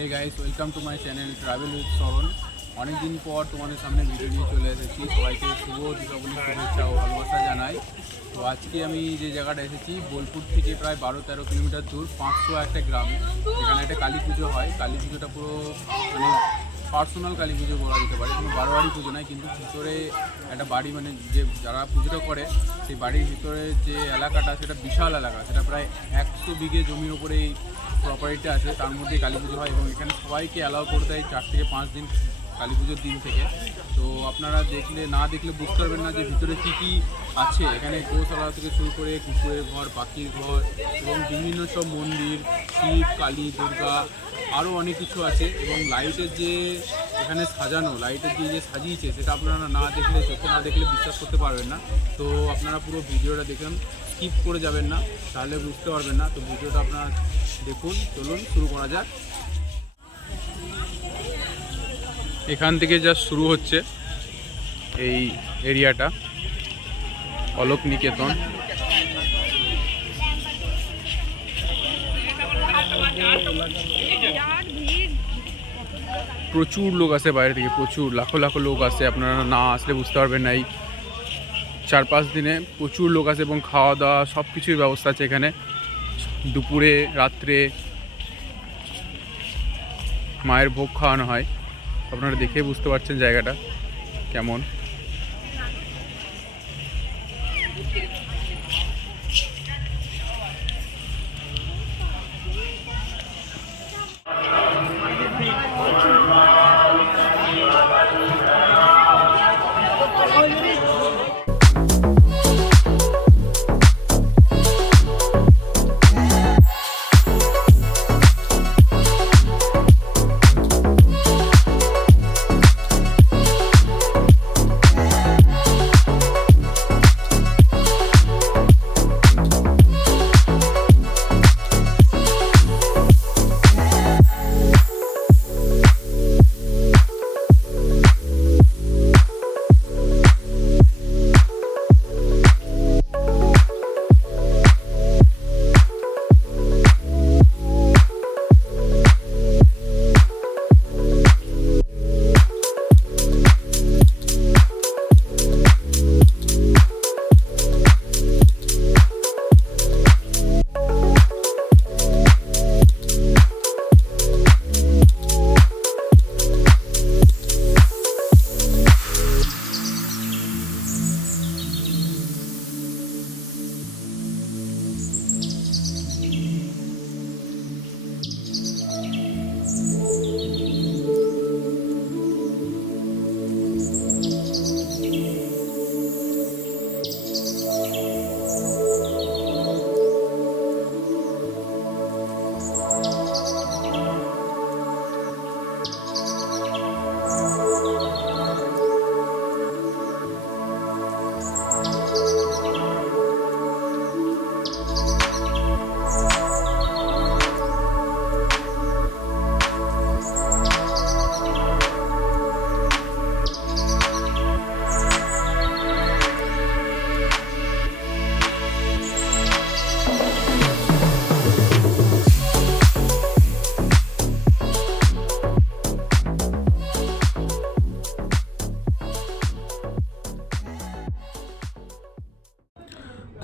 Hey guys, welcome to my channel travel with Sharan. অনেকদিন পর তোমাদের সামনে ভিডিও নিয়ে চলে এসেছি। সবাইকে শুভ দীপাবলির শুভেচ্ছা ও ভালোবাসা জানাই। তো আজকে আমি যে জায়গাটা এসেছি, বোলপুর থেকে প্রায় 12-13 কিলোমিটার দূর 500 একটা গ্রামে। এখানে একটা কালী পুজো হয়। কালী পুজোটা পুরো মানে পার্সোনাল কালী পুজো বলা যেতে পারে, কোনো বারোয়ারি পুজো নয়, কিন্তু ভিতরে একটা বাড়ি, মানে যে যারা পুজোটা করে সেই বাড়ির ভিতরে যে এলাকাটা, সেটা বিশাল এলাকা। সেটা প্রায় 100 বিঘে জমির উপরেই প্রপার্টিটা আছে, তার মধ্যে কালী পুজো হয় এবং এখানে সবাইকে অ্যালাউ করে দেয় 4 থেকে 5 দিন কালী পুজোর দিন থেকে। তো আপনারা না দেখলে বুঝতে পারবেন না যে ভিতরে কী কী আছে। এখানে গোশালা থেকে শুরু করে কুকুরের ঘর, পাখির ঘর এবং বিভিন্ন সব মন্দির, শিব, কালী, দুর্গা, আরও অনেক কিছু আছে। এবং লাইটের যে এখানে সাজানো, লাইটের দিয়ে যে সাজিয়েছে, সেটা আপনারা চোখে না দেখলে বিশ্বাস করতে পারবেন না। তো আপনারা পুরো ভিডিওটা দেখুন, স্কিপ করে যাবেন না, তাহলে বুঝতে পারবেন না। তো ভিডিওটা আপনারা দেখুন। চলুন শুরু করা যাক। এখান থেকে যা শুরু হচ্ছে এই এরিয়াটা, অলোক নিকেতন। প্রচুর লোক আসে বাইরে থেকে, প্রচুর লাখো লাখো লোক আসে। আপনারা না আসলে বুঝতে পারবেন না। এই 4-5 দিনে প্রচুর লোক আসে এবং খাওয়া দাওয়া সব কিছুর ব্যবস্থা আছে এখানে। দুপুরে, রাত্রে মায়ের ভোগ খাওয়ানো হয়। আপনারা দেখে বুঝতে পারছেন জায়গাটা কেমন।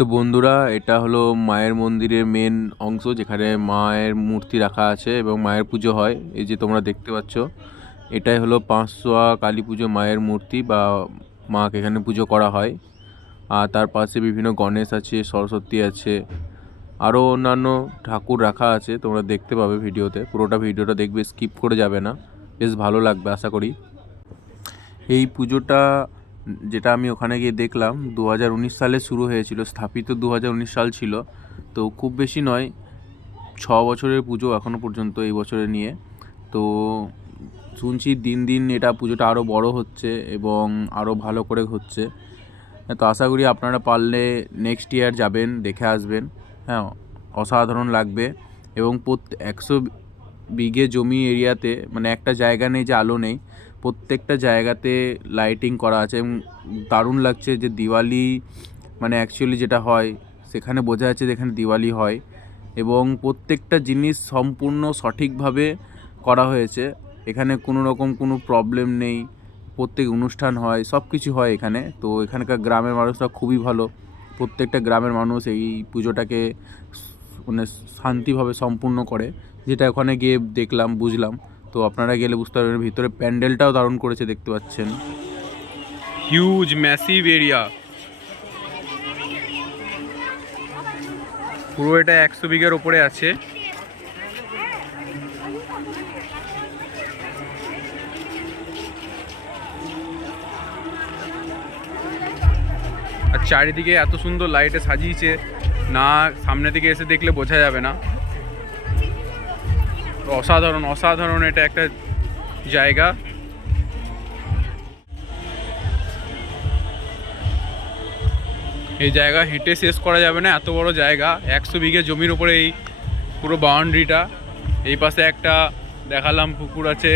তো বন্ধুরা, এটা হলো মায়ের মন্দিরের মেন অংশ, যেখানে মায়ের মূর্তি রাখা আছে এবং মায়ের পুজো হয়। এই যে তোমরা দেখতে পাচ্ছ, এটাই হলো 500 কালী পুজো মায়ের মূর্তি, বা মাকে এখানে পুজো করা হয়। আর তার পাশে বিভিন্ন গণেশ আছে, সরস্বতী আছে, আরও অন্যান্য ঠাকুর রাখা আছে। তোমরা দেখতে পাবে ভিডিওতে, পুরোটা ভিডিওটা দেখবে, স্কিপ করে যাবে না। বেশ ভালো লাগবে আশা করি। এই পুজোটা যেটা আমি ওখানে গিয়ে দেখলাম 2019 সালে শুরু হয়েছিল, স্থাপিত 2019 সাল ছিল। তো খুব বেশি নয়, 6 বছরের পুজো এখনও পর্যন্ত এই বছরে নিয়ে। তো শুনছি দিন দিন এটা পুজোটা আরও বড় হচ্ছে এবং আরও ভালো করে হচ্ছে। তো আশা করি আপনারা পারলে নেক্সট ইয়ার যাবেন, দেখে আসবেন। হ্যাঁ, অসাধারণ লাগবে। এবং 100 বিঘে জমি এরিয়াতে, মানে একটা জায়গা নেই যে আলো নেই, প্রত্যেকটা জায়গাতে লাইটিং করা আছে এবং দারুণ লাগছে। যে দিওয়ালি মানে অ্যাকচুয়ালি যেটা হয়, সেখানে বোঝা যাচ্ছে যে এখানে দিওয়ালি হয় এবং প্রত্যেকটা জিনিস সম্পূর্ণ সঠিকভাবে করা হয়েছে। এখানে কোনো রকম কোনো প্রবলেম নেই, প্রত্যেক অনুষ্ঠান হয়, সব কিছু হয় এখানে। তো এখানকার গ্রামের মানুষরা খুবই ভালো, প্রত্যেকটা গ্রামের মানুষ এই পুজোটাকে মানে শান্তিভাবে সম্পূর্ণ করে, যেটা ওখানে গিয়ে দেখলাম, বুঝলাম। তো আপনারা গেলে বুঝতে পারবেন। ভিতরে প্যান্ডেলটাও দারুণ করেছে, দেখতে পাচ্ছেন, হিউজ ম্যাসিভ এরিয়া, পুরো এটা 100 বিঘার ওপরে আছে। আর চারিদিকে এত সুন্দর লাইটে সাজিয়েছে না, সামনে থেকে এসে দেখলে বোঝা যাবে না। অসাধারণ অসাধারণ এটা একটা জায়গা। এই জায়গা হেঁটে শেষ করা যাবে না, এত বড় জায়গা, 100 বিঘে জমির উপরে এই পুরো বাউন্ডারিটা। এই পাশে একটা দেখালাম পুকুর আছে,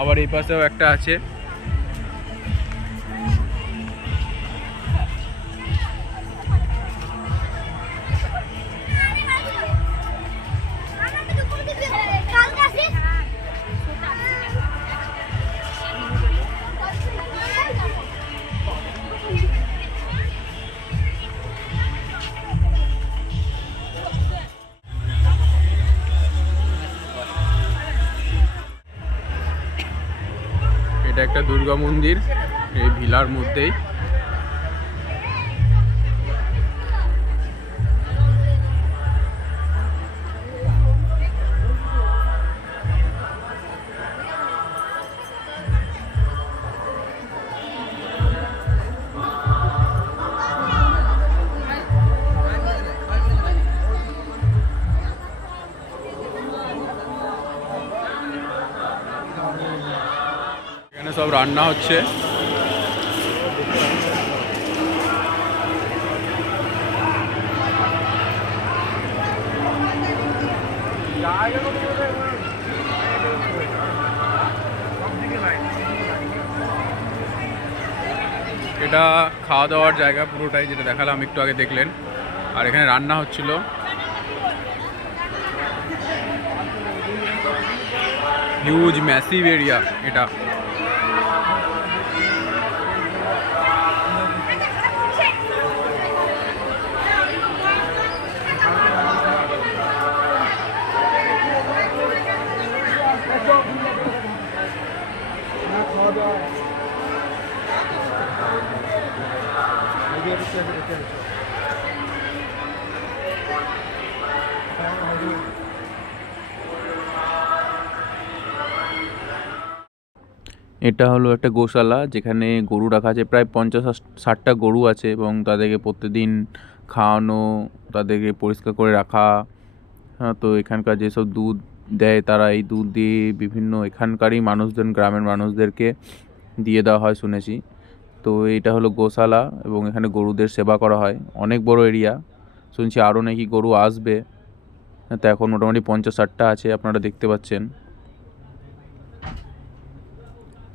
আবার এই পাশেও একটা আছে। এটা একটা দুর্গা মন্দির এই ভিলার মধ্যেই। এখানে সব রান্না হচ্ছে। এটা খাওয়া দাওয়ার জায়গা পুরোটাই, যেটা দেখালাম একটু আগে দেখলেন। আর এখানে রান্না হচ্ছিল। হিউজ ম্যাসিভ এরিয়া এটা। এটা হলো একটা গোশালা, যেখানে গরু রাখা আছে, প্রায় 50-60টা গরু আছে, এবং তাদেরকে প্রতিদিন খাওয়ানো, তাদেরকে পরিষ্কার করে রাখা। হ্যাঁ, তো এখানকার যেসব দুধ দেয় তারা এই দুধ দিয়ে বিভিন্ন এখানকারই মানুষজন, গ্রামের মানুষদেরকে দিয়ে দেওয়া হয় শুনেছি। তো এটা হলো গোশালা, এবং এখানে গরুদের সেবা করা হয়। অনেক বড় এরিয়া, শুনছি আরও নাকি গরু আসবে। তো এখন মোটামুটি 50-60টা আছে, আপনারা দেখতে পাচ্ছেন।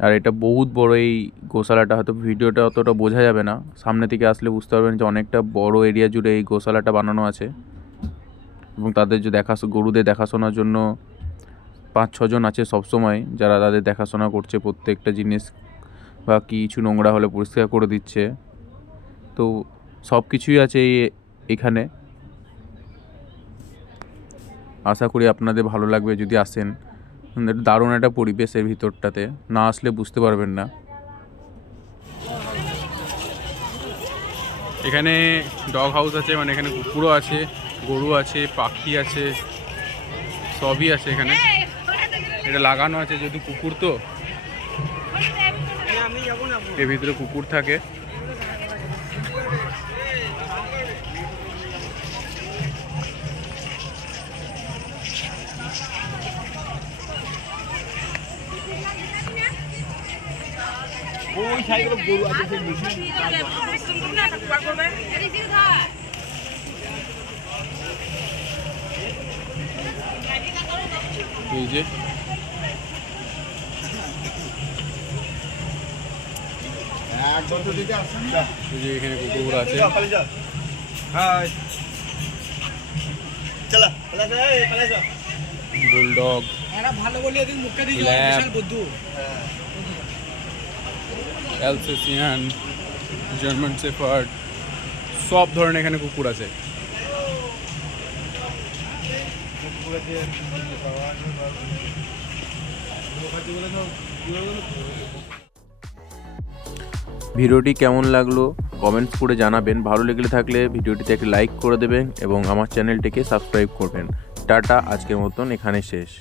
আর এটা বহুত বড় এই গোশালাটা, হয়তো ভিডিওটা অতটা বোঝা যাবে না, সামনে থেকে আসলে বুঝতে পারবেন যে অনেকটা বড় এরিয়া জুড়ে এই গোশালাটা বানানো আছে। এবং তাদের যে গরুদের দেখাশোনার জন্য 5-6 জন আছে সবসময়, যারা তাদের দেখাশোনা করছে, প্রত্যেকটা জিনিস বা কিছু নোংরা হলে পরিষ্কার করে দিচ্ছে। তো সব কিছুই আছে এখানে। আশা করি আপনাদের ভালো লাগবে যদি আসেন। দারুণ একটা পরিবেশের ভিতরটাতে, না আসলে বুঝতে পারবেন না। এখানে ডগ হাউস আছে, মানে এখানে কুকুরও আছে, গরু আছে, পাখি আছে, সবই আছে এখানে। এটা লাগানো আছে যেহেতু কুকুর, তো এর ভিতরে কুকুর থাকে। ওই সাইডে গরু আছে, সেই মেশিন এই যে এখানে কুকুর আছে, বুলডগ। ল্যাব, অ্যালসেসিয়ান, জার্মান শেফার্ড, সব ধরনের এখানে কুকুর আছে। ভিডিওটি কেমন লাগলো কমেন্টস করে জানাবেন। ভালো লেগে থাকলে ভিডিওটিতে একটা লাইক করে দেবেন এবং আমার চ্যানেলটিকে সাবস্ক্রাইব করবেন। টাটা, আজকের মতন এখানে শেষ।